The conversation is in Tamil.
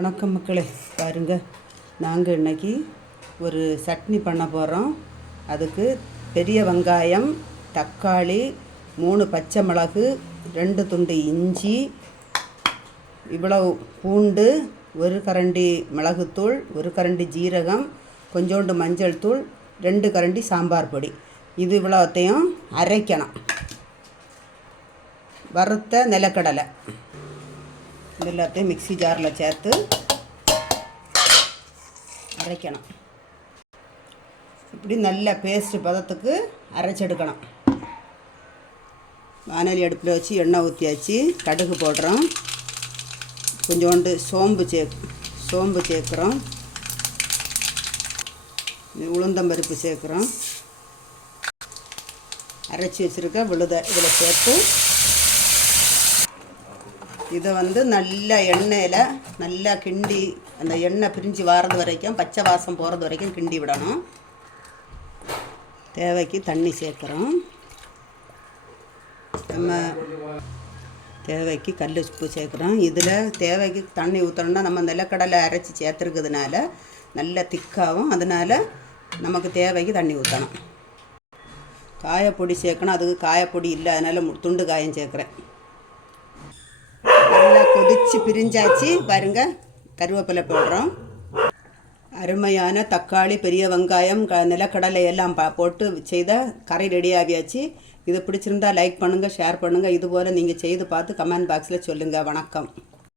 வணக்கம் மக்களே பாருங்க. நாங்கள் இன்னைக்கு ஒரு சட்னி பண்ண போகிறோம் அதுக்கு பெரிய வெங்காயம் தக்காளி மூணு பச்சை மிளகு ரெண்டு துண்டு இஞ்சி இவ்வளவு பூண்டு ஒரு கரண்டி மிளகுத்தூள் ஒரு கரண்டி ஜீரகம் கொஞ்சோண்டு மஞ்சள் தூள் ரெண்டு கரண்டி சாம்பார் பொடி. இது இவ்வளோத்தையும் அரைக்கணும். வறுத்த நிலக்கடலை. இது எல்லாத்தையும் மிக்ஸி ஜாரில் சேர்த்து அரைக்கணும். இப்படி நல்ல பேஸ்ட் பதத்துக்கு அரைச்செடுக்கணும் வானலி அடுப்பில் வச்சு எண்ணெய் ஊற்றியாச்சு கடுகு போடுறோம். கொஞ்சோண்டு சோம்பு சே சோம்பு சேர்க்குறோம். உளுந்தம்பருப்பு சேர்க்குறோம். அரைச்சி வச்சுருக்க விழுத இதில் சேர்த்து இதை வந்து நல்ல எண்ணெயில் நல்லா கிண்டி அந்த எண்ணெய் பிரிஞ்சு வாரது வரைக்கும் பச்சை வாசம் போகிறது வரைக்கும் கிண்டி விடணும். தேவைக்கு தண்ணி சேர்க்குறோம். நம்ம தேவைக்கு கல் உப்பு சேர்க்குறோம். இதில் தேவைக்கு தண்ணி ஊற்றணும்னா நம்ம நிலக்கடலை அரைச்சி சேர்த்துருக்கிறதுனால நல்ல திக்காகவும் அதனால் நமக்கு தேவைக்கு தண்ணி ஊற்றணும் காயப்பொடி சேர்க்கணும். அதுக்கு காயப்பொடி இல்லை அதனால் துண்டு காயம் சேர்க்குறேன். நல்லா கொதிச்சு பிரிஞ்சாச்சு. பாருங்க கருவேப்பிலை போடுறோம். அருமையான தக்காளி பெரிய வெங்காயம் க நிலக்கடலை எல்லாம் பா போட்டு செய்த கரை ரெடி ஆகியாச்சு. இது பிடிச்சிருந்தா லைக் பண்ணுங்கள் ஷேர் பண்ணுங்கள் இதுபோல் நீங்கள் செய்து பார்த்து கமெண்ட் பாக்ஸில் சொல்லுங்கள் வணக்கம்.